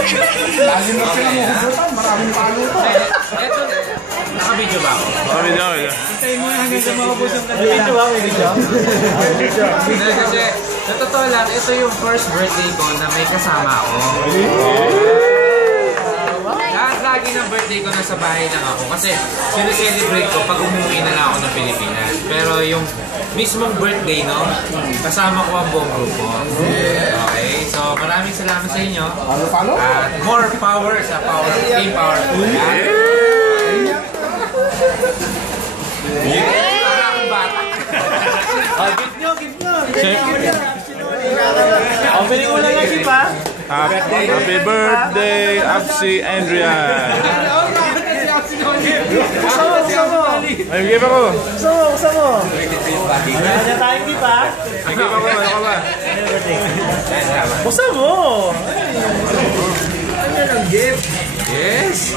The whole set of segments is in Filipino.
Lagi mo sila mo hubutan, maraming palo to. Ito, naka-video ba ako? Naka-video ako. Hintayin mo hanggang sa maubos yung kanila. Video ba? May video? Kasi, sa totoo lang, ito yung first birthday ko na may kasama ako. Lagi ng birthday ko nasa bahay lang ako kasi sineselebrate ko pag umuwi na lang ako ng Pilipinas. Pero yung mismong birthday, no, kasama ko ang buong grupo. Okay, so maraming salamat sa inyo. More power sa power, team power. Para akong bata. Gift nyo, gift nyo. Opening mo lang yung gift, ha? Happy birthday, Apsi Andrian! May gift ako! Gusto mo? Kanya tayong gift, ha? May gift ako, ano ka ba? Gusto mo? Ano ng gift? Yes!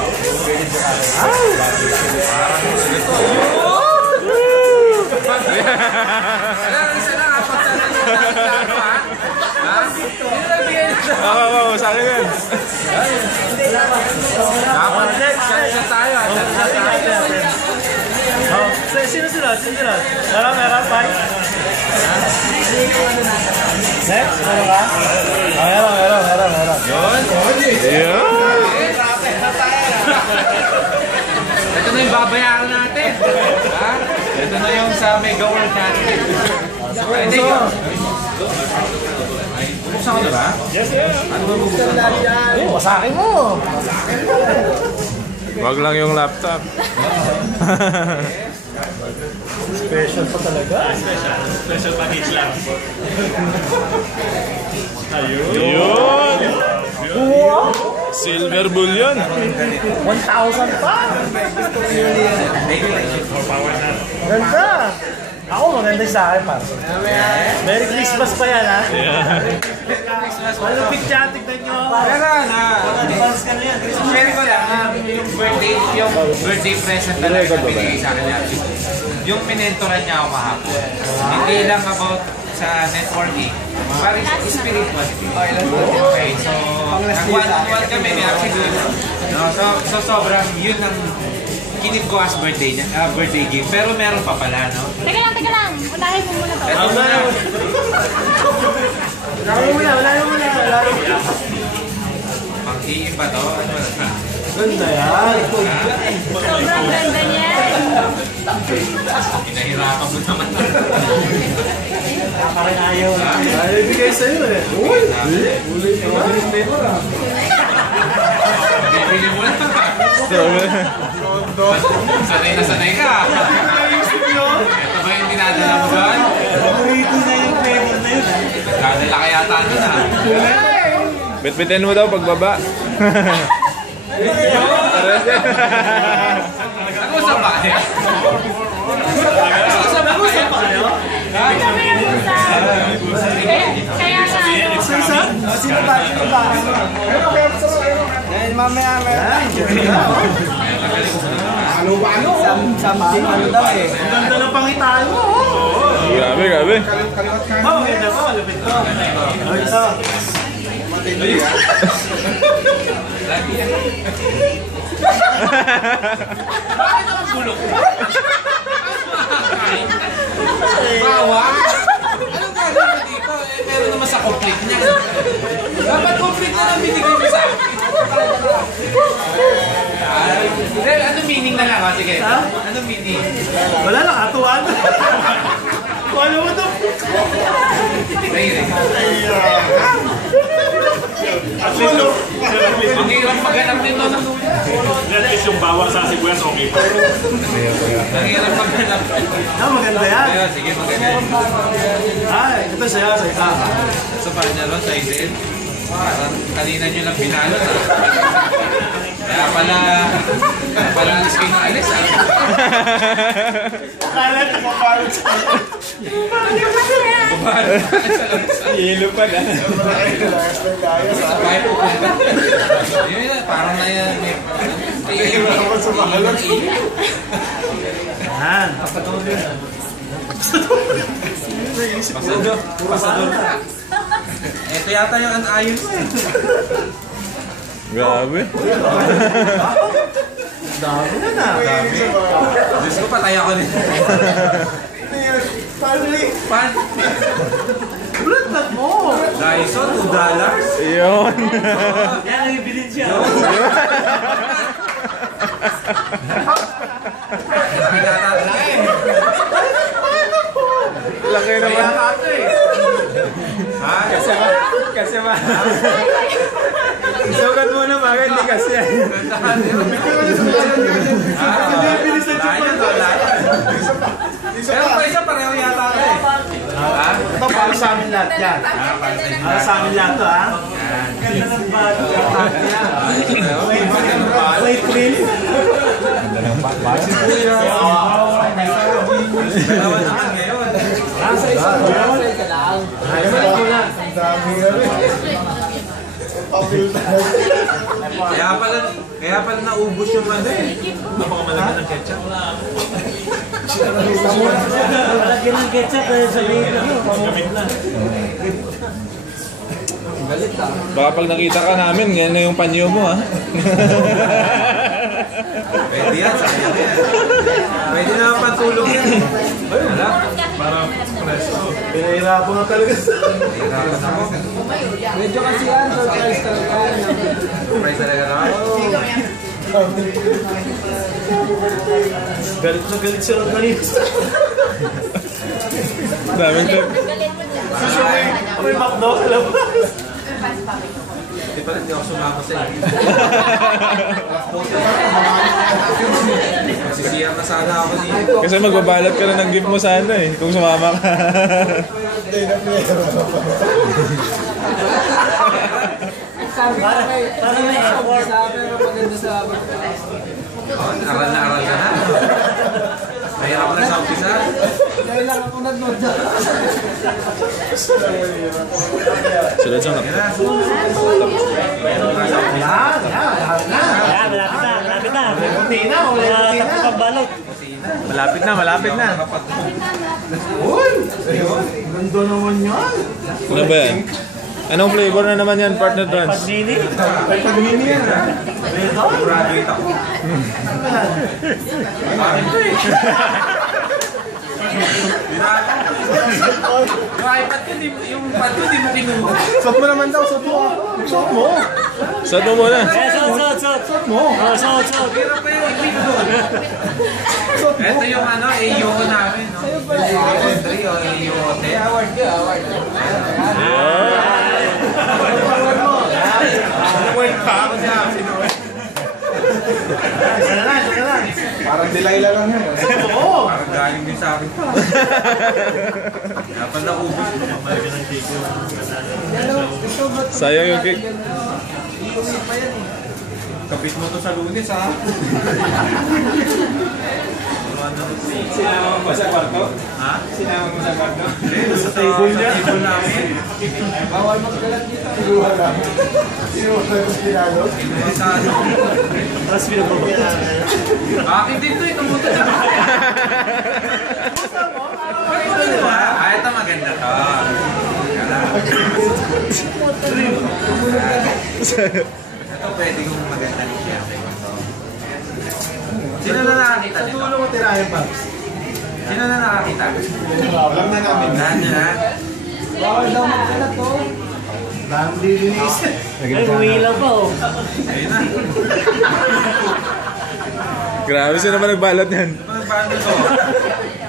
Oo, sa akin yan. Dapat siya tayo. Sino sila? Meron, bye. Next, meron ka? Meron. Yun! Ito na yung babayaran natin. Ito na yung sa Mega World natin. Ito yun. Buksan ko na ba? Yes. Ano ba buksan ko? Wasakin mo. Wag lang yung laptop. Special pa talaga. Special package lang. Yun! Silver bullion. 1,000 pa. More power na. Ganda. Ako maganda sa akin pa. Merry Christmas pa yan, ha? Malupit siya, tignan nyo. Meron na. Advance ka na yan. Share ko lang yung birthday present talaga na binigay sa akin natin. Yung minentoran niya ako kahapon. Hindi lang about sa networking. Parang spirituality. Okay, so nag-one-on-one kami ni Absolute. So sobrang yun ang kinip ko as birthday gift. Pero meron pa pala, no? Teka lang. Unahin mo muna to. Ito muna. Wala muna. Pang-iiba to. Ganda yan. Sobrang ganda niyan. Hinahirapan mo naman. Parang ayaw. Ayaw ibigay sa'yo eh. Ulit flavor ah. Bibili mo lang. Sanay ka. Ito ba yung dinadala mo doon? Paborito na yung flavor na yun. Dadala ka yata doon ah. Bitbitin mo daw pagbaba. Nag-usap ba kayo? Nag-usap ba kayo? Kami nag-usap. Kaya nga ano. Sino ba? Mamaya meron. Ano? Ano daw eh. Ang ganda ng pangitaan mo. Grabe. Oh, maganda ko. Lupit ko. Ito. Matindi yan. Bakit ang bulok? Bawa? Anong gagawin mo dito? Meron naman sa complete niya. Dapat complete na lang binigay mo sa akin. Anong meaning na lang? Sige. Anong meaning? Wala lang, katuan. Ano mo ito? Ang hirap maghanap nito. At least yung bawang sa sibuyas, okay pa. Ang hirap maghanap. Maganda yan. Ayun, sige, maganda. Ay, ito siya sa isa. Sa partner ron, sa isin. Kanina nyo lang pinalo. Kaya pala alis kayo ng alis. Akala ito maparot sa Yelo pa na. Sa bahay po. Yun, parang na yan. yan. Pasador. Ito yata yung an-ayon mo eh. Grabe. Dami na na. Diyos ko, patay ako din. Pan. Bulat mo. Dyson, $2. Yun. Yan ang ibilin siya. Laki naman. Ha? Kasi ba? Sukat mo na mga hindi kasi. Pero pa isa pareho yata ito eh. Ha? Ito para sa amin lahat yan. Para sa amin lahat to ha. Ganda ng bato. May thrill. Dalawa naman ngayon. Kaya pala naubos yung ano eh. Napakamalaga ng ketchup. Lagyan ng ketchup dahil sabihin na. Gamit na. Baka pag nakita ka namin, ganyan na yung panyo mo ha. Pwede yan, sa kanya yan. Pwede naman patulong yan. Wala. Para presto. Pinahirapan nga talaga sa... Hirapan ako. Medyo kasi yan, surprise talaga yan. Surprise talaga naman. Galit na galit siya ng galit. Daming tip. May makdo sa labas. Hindi pala, hindi ako sumama sa iyo. Masisiyang na sana ako dito. Kasi magbabalot ka na ng gift mo sana eh, kung sumama ka. Para may effort. Pero maganda sa Aral na aral ka na. Mahirap na sa umpisa. dahil lang ako nag-note. Sunod sa Yan na. Malapit na. May puti na. Tapos pambalot. Malapit na, malapit na. Ganda naman yan. Ano ba yan? Anong flavor na naman yan, partner Trans? Pagnini. Pagnini yan. Graduate ako. Akin to eh. Yung iPad ko, yung pad ko, di mo kinuha. Suot mo naman daw, suot mo. Suot mo. Saan mo muna? Suot mo. Suot. Pero pa yung clip doon. Ito yung ano, AU ko namin, no? Andre o AU Hotel. Award ka, award. Award pa ako siya. Parang Delilah lang yan. Parang galing din sa akin pa. Dapat naubos mo. Sayang yung cake. Kapit mo to sa Lunes, ha? Sinama mo sa kwarto? Ha? Sinama mo sa kwarto? Hindi, sa table namin. Bawal magkalat dito. Sinuha lang. Sinuha lang yung pinalo. Kinuha sa ano. Tapos pinapabagyan namin. Akin din to, itong buto na. Ito maganda to. Ito pwede kong maganda ni siya. Sino na nakakita nito? Tulong mo tirahin pa. Sino na nakakita? Alam na namin. Nandun na? Bawal daw magkalat to. Dami dilinis. Ay, umiilaw pa oh. Ayun na. Grabe, sino naman nagbalot yan? Paano to?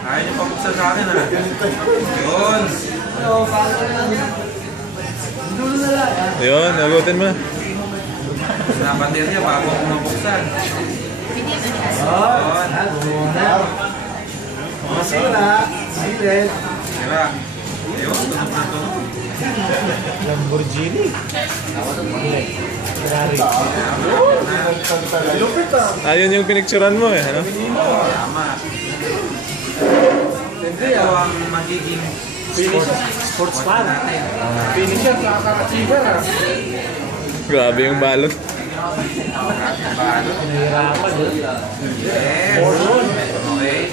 Ayaw niyo pabuksan sa akin, ha? Yun. Dulo na lang. Ayun, nagutin mo na. Napatir niya bago ako mabuksan. Yun. Masira. Silet. Diba? Ayun, tunog na tunog. Lamborghini. Ferrari. Lupit ah. Ayun yung pinicturan mo eh, ano? Tama. Ito ang magiging Sports fan. natin. Finisher, nakaka-achiever ah. Grabe yung balot. Nahirapan oh. Yes. Okay.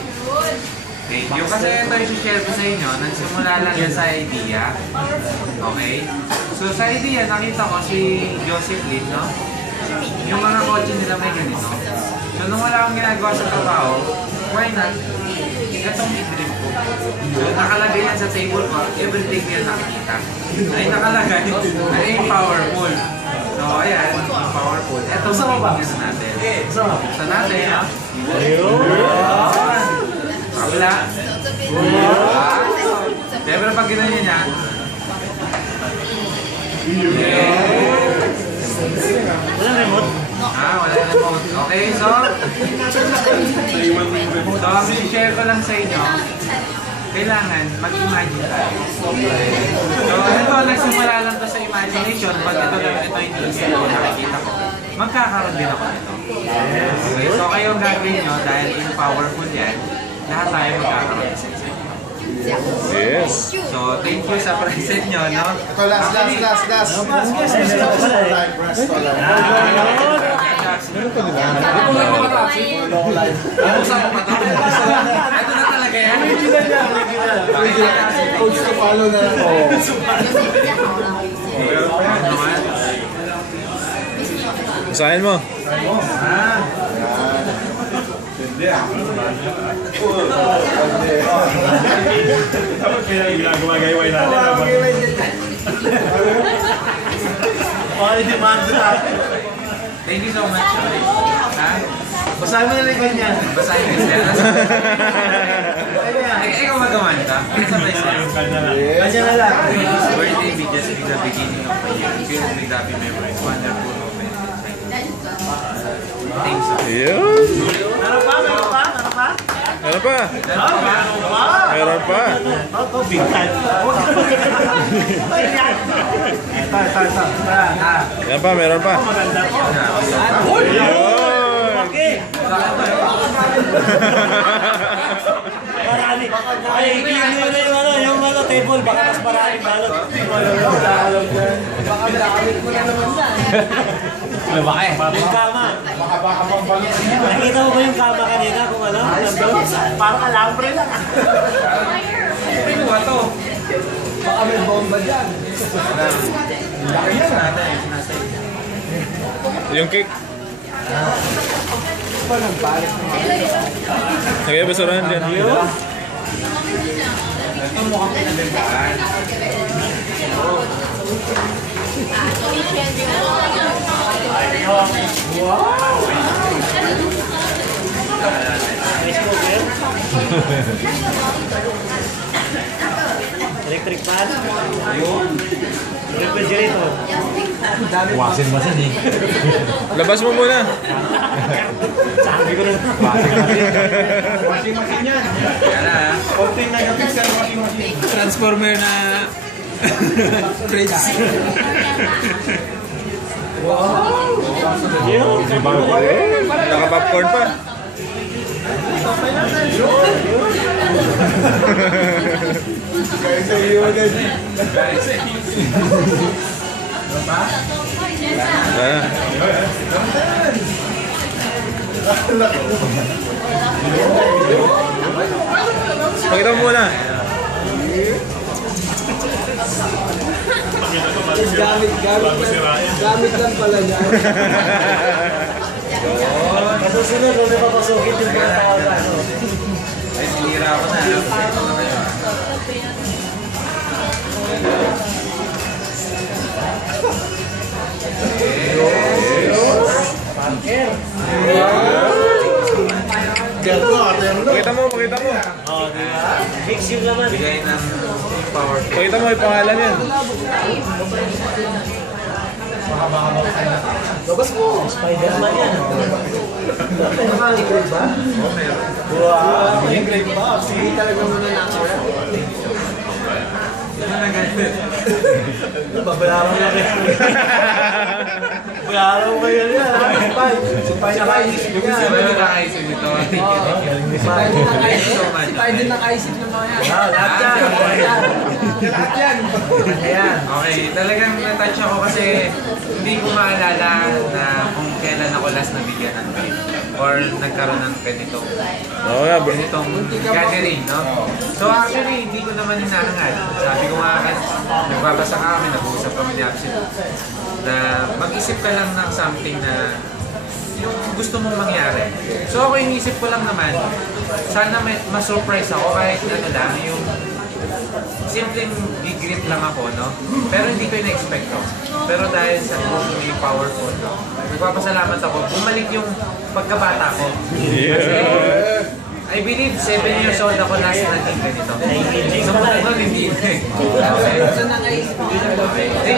Thank you. Kasi ito yung share ko sa inyo. Nagsimula lang yan sa idea. Okay? So sa idea, nakita ko si Joseph Lin, no? Si yung mga kotse nila may ganito. So nung wala akong ginagawa sa trabaho, why not? Itong i-drip ko. So nakalagay yan sa table ko, everything yan nakikita. Ay nakalagay, ay powerful. So ayan, powerful. Ito sa natin. Sa natin, ha? Wala. Pero pag gano'n niya, Walang remote? wala remote. Okay, so ang share ko lang sa inyo, kailangan mag-imagine tayo. So ito, nagsimula lang to sa imagination, pag ito yung nakikita ko, magkakaroon din ako nito. Okay, so kayong gagawin nyo, dahil powerful yan, lahat tayo magkakaroon sa isa. Yes. So, thank you sa present nyo, no? Ito, last. Ito na talaga yan. Coach ko, follow na lang ako. Usahin mo. Dapat ginagawa-gayway natin. Demand natin. Thank you so much. Ha? Basahin mo na lang kanya. Basahin ko siya. Ikaw magawa nito? Sabay sa'yo. Kanya na lang. Birthday be just be the beginning of the year. Filled with happy memories, wonderful moments. Thanks. Yun. Meron pa? Meron pa. Meron pa. Ito, big time. Ito. Yan pa, meron pa. Maganda po. Yun. Marami. Ay, yung table, baka mas maraming balot. Baka nakamit mo na naman na. Yung kama. Nakita mo ba yung kama kanina kung ano? Parang alambre lang. Ano ba ito? Baka may bomba dyan. Laki yan. Yung cake. Pa nang balik mo. Nagaya basurahan dyan. Ito mukhang pinagandaan. Electric fan? Refrigerator? Wasin-wasin eh. Labas mo muna. Sabi ko na. Washing machine yan. Yan na. 14 megapixel washing machine. Transformer na fridge. Naka-popcorn pa. Guys, sa iyo agad. Pakita mo muna. Gamit lang pala niya. Kasusunod, huwag na papasukin yung mga tao na. Ay, sinira ako na. Ito na kayo. Pakita mo. Oo, di ba? Fix yung laman. Bigay ng power. Pakita mo yung pangalan yan. Spider-Man yan. Naka-grade ba? Wow. Yung grade ba? Sige talaga muna na ako. Ano na ganit? Babayaran na rin. Bayaran mo ba yan yan? Sipay nakaisip niya. Sino nakakaisip ito? Thank you so much. Sipay din nakaisip ng mga yan. Lahat yan. Lahat yan. Okay, talagang na-touch ako kasi hindi ko maalala na kung kailan ako ako last na bigyan ng gift or nagkaroon ng ganitong Oo nga, bro. gathering, no? So actually, hindi ko naman hinahangad. Sabi ko nga, nagbabasa kami, nag-uusap kami ni Absent, na mag-isip ka lang ng something na yung gusto mong mangyari. So ako iniisip ko lang naman, sana ma-surprise ako kahit ano lang, yung simpleng big lang ako, no? Pero hindi ko in-expect ko. Pero dahil sa yung powerful, no? Nagpapasalamat ako, bumalik yung pagkabata ko. Kasi I believe 7 years old ako last na din ganito. So muna nun, hindi. Thank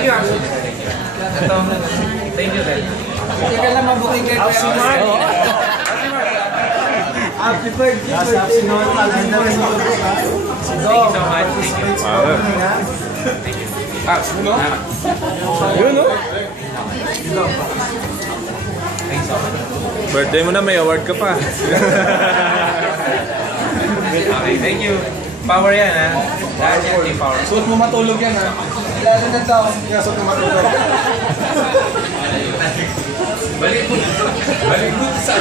you, actually. Ito, thank you, Red. Hindi ka lang mabuking kay Kuya Mark. Happy birthday. Happy birthday. Thank you so much. Thank you. Power. Thank you. Salamat. Yun, no? Thank you so much. Birthday mo na, may award ka pa. Okay, thank you. Power yan, ha? Dahil yan, may power. Suot mo matulog yan, ha? Lalo na tao, kaya suot mo matulog. Balik mo sa